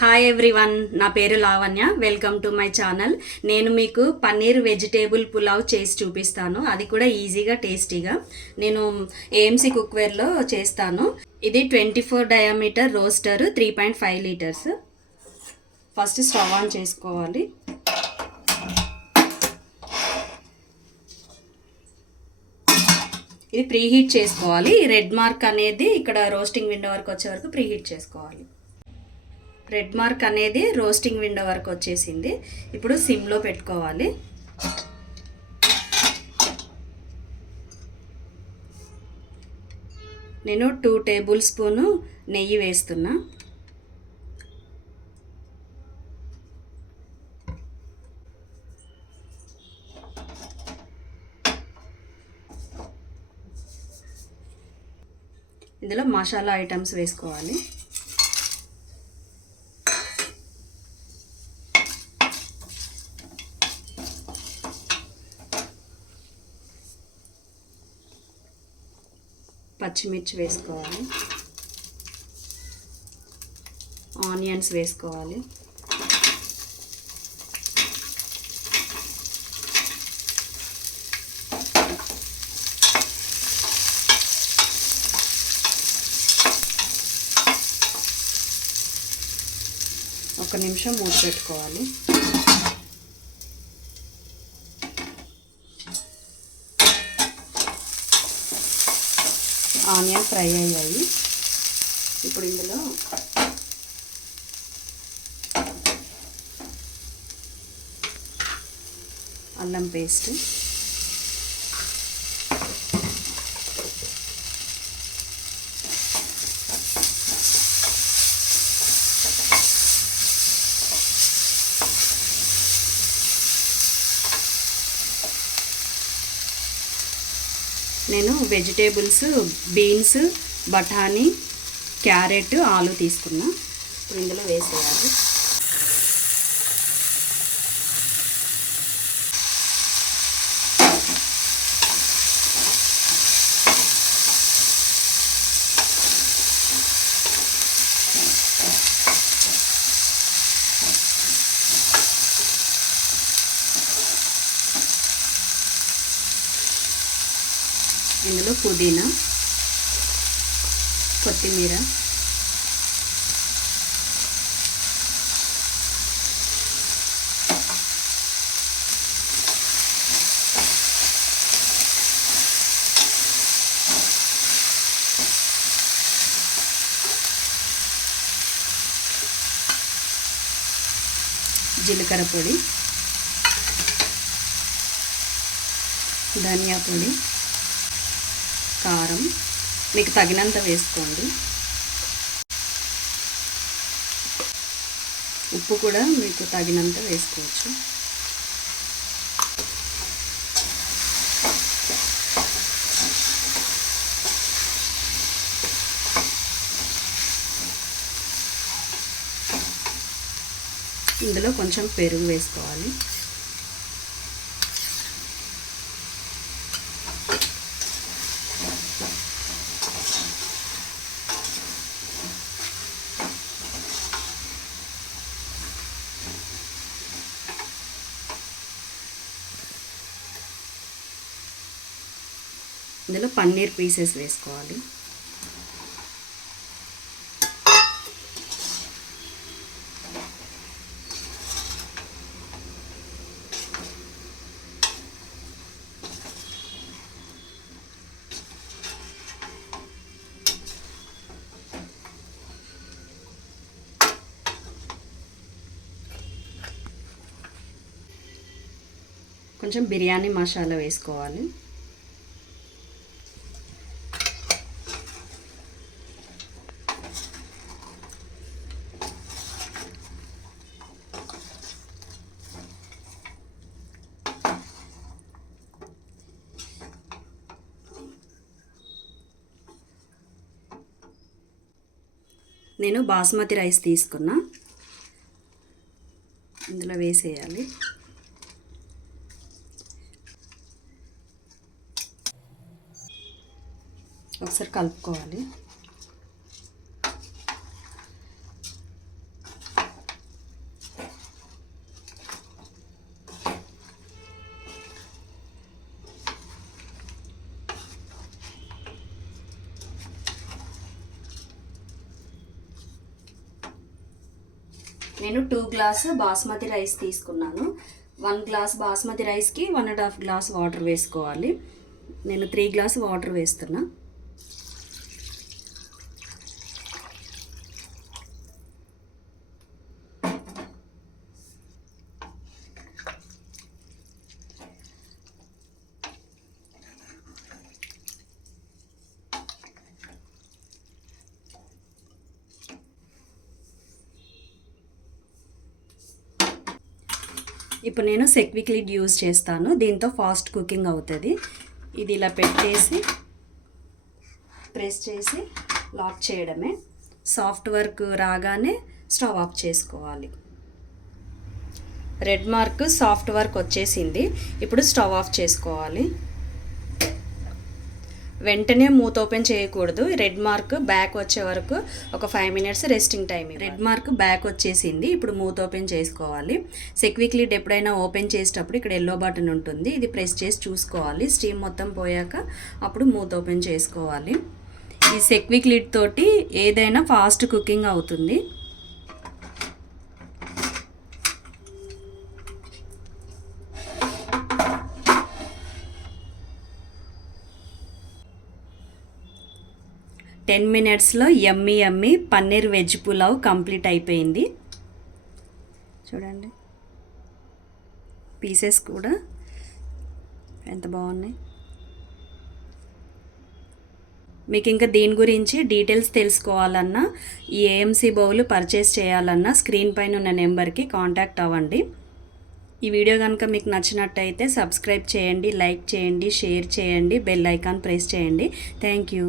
Hi everyone, నా పేరు Lavanya. Welcome to my channel. నేను మీకు పన్నీర్ వెజిటేబుల్ పులావ్ చేసి చూపిస్తాను, అది కూడా ఈజీగా టేస్టీగా. నేను ఏఎంసీ కుక్వేర్లో చేస్తాను. ఇది 24 diameter roster, 3.5 litres. First stove on చేసుకోవాలి. ఇది ప్రీహీట్ చేసుకోవాలి. రెడ్ మార్క్ అనేది ఇక్కడ రోస్టింగ్ విండో వరకు వచ్చే వరకు ప్రీహీట్ చేసుకోవాలి. రెడ్ మార్క్ అనేది రోస్టింగ్ విండో వరకు వచ్చేసింది. ఇప్పుడు సిమ్లో పెట్టుకోవాలి. నేను 2 టేబుల్ స్పూను నెయ్యి వేస్తున్నా. ఇందులో మసాలా ఐటమ్స్ వేసుకోవాలి. పచ్చిమిర్చి వేసుకోవాలి. ఆనియన్స్ వేసుకోవాలి. ఒక నిమిషం మూత పెట్టుకోవాలి. ఆనియన్ ఫ్రై అయ్యాయి. ఇప్పుడు ఇందులో అల్లం పేస్ట్, నేను వెజిటేబుల్స్ బీన్స్, బఠానీ, క్యారెట్, ఆలు తీసుకున్నా. ఇప్పుడు ఇందులో వేసేయాలి. ఇందులో పుదీనా, కొత్తిమీర, జీలకర్ర పొడి, ధనియా పొడి, కారం మీకు తగినంత వేసుకోండి. ఉప్పు కూడా మీకు తగినంత వేసుకోవచ్చు. ఇందులో కొంచెం పెరుగు వేసుకోవాలి. ఇందులో పన్నీర్ పీసెస్ వేసుకోవాలి. కొంచెం బిర్యానీ మసాలా వేసుకోవాలి. నేను బాస్మతి రైస్ తీసుకున్నా. ఇందులో వేసేయాలి. ఒకసారి కలుపుకోవాలి. నేను 2 గ్లాసు బాస్మతి రైస్ తీసుకున్నాను. 1 గ్లాస్ బాస్మతి రైస్కి 1.5 గ్లాస్ వాటర్ వేసుకోవాలి. నేను 3 గ్లాస్ వాటర్ వేస్తున్నా. ఇప్పుడు నేను సెక్విక్ లిడ్ యూజ్ చేస్తాను. దీంతో ఫాస్ట్ కుకింగ్ అవుతుంది. ఇది ఇలా పెట్టేసి ప్రెస్ చేసి లాక్ చేయడమే. సాఫ్ట్ వర్క్ రాగానే స్టవ్ ఆఫ్ చేసుకోవాలి. రెడ్ మార్క్ సాఫ్ట్ వర్క్ వచ్చేసింది. ఇప్పుడు స్టవ్ ఆఫ్ చేసుకోవాలి. వెంటనే మూత ఓపెన్ చేయకూడదు. రెడ్ మార్క్ బ్యాక్ వచ్చే వరకు ఒక 5 minutes resting time. Red mark back వచ్చేసింది. ఇప్పుడు మూత ఓపెన్ చేసుకోవాలి. సెక్విక్ లిడ్ ఎప్పుడైనా ఓపెన్ చేసేటప్పుడు ఇక్కడ ఎల్లో బటన్ ఉంటుంది. ఇది ప్రెస్ చేసి చూసుకోవాలి. స్టీమ్ మొత్తం పోయాక అప్పుడు మూత ఓపెన్ చేసుకోవాలి. ఈ సెక్విక్ లిడ్ తోటి ఏదైనా ఫాస్ట్ కుకింగ్ అవుతుంది. టెన్ మినిట్స్లో యమ్మీ పన్నీర్ వెజ్ పులావ్ కంప్లీట్ అయిపోయింది. చూడండి, పీసెస్ కూడా ఎంత బాగున్నాయి. మీకు ఇంకా దీని గురించి డీటెయిల్స్ తెలుసుకోవాలన్నా, ఈ ఏఎంసీ బౌల్ పర్చేస్ చేయాలన్నా స్క్రీన్ పైన ఉన్న నెంబర్కి కాంటాక్ట్ అవ్వండి. ఈ వీడియో కనుక మీకు నచ్చినట్టయితే సబ్స్క్రైబ్ చేయండి, లైక్ చేయండి, షేర్ చేయండి, బెల్ ఐకాన్ ప్రెస్ చేయండి. Thank you.